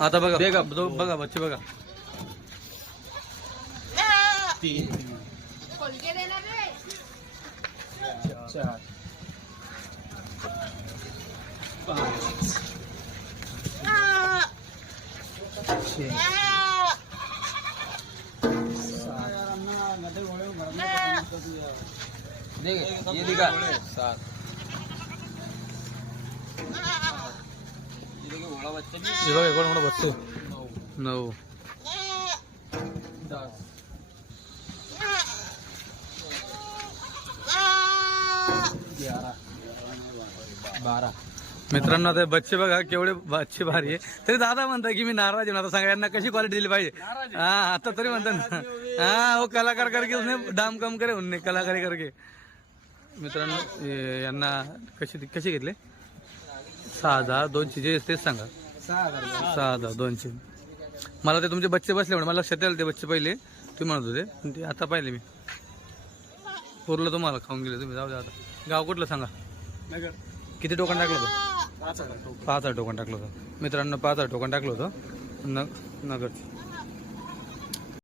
आता बघा बघा बच्चे बघा 3 4 5 6 ये दिखा 7 ये बघा कोण मोठा बच्चे 9 10 11 12 मित्रांनो आता बच्चे बघा केवढे बच्चे भारी आहे तरी दादा म्हणताय की मी नाराज आहे आता सांगा यांना कशी क्वालिटी दिली पाहिजे हा आता तरी म्हणतात ना हा वो कलाकार करके उसने दाम कम करे उनने कलाकारी करके मित्रांनो यांना कशी कशी घेतले 6,200 जे तेच सांगा 6,200 मला ते तुमचे बच्चे बसले म्हणून मला लक्षात आले ते बच्चे पहिले तुम्ही म्हणत होते पण ते आता पाहिले मी पुरलं तुम्हाला खाऊन गेले तुम्ही जाऊ द्या आता गाव कुठलं सांगा नगर किती टोकन टाकलं होतं 5,000 टोकन टाकलं होतं मित्रांनो 5,000 टोकन टाकलं होतं नगरची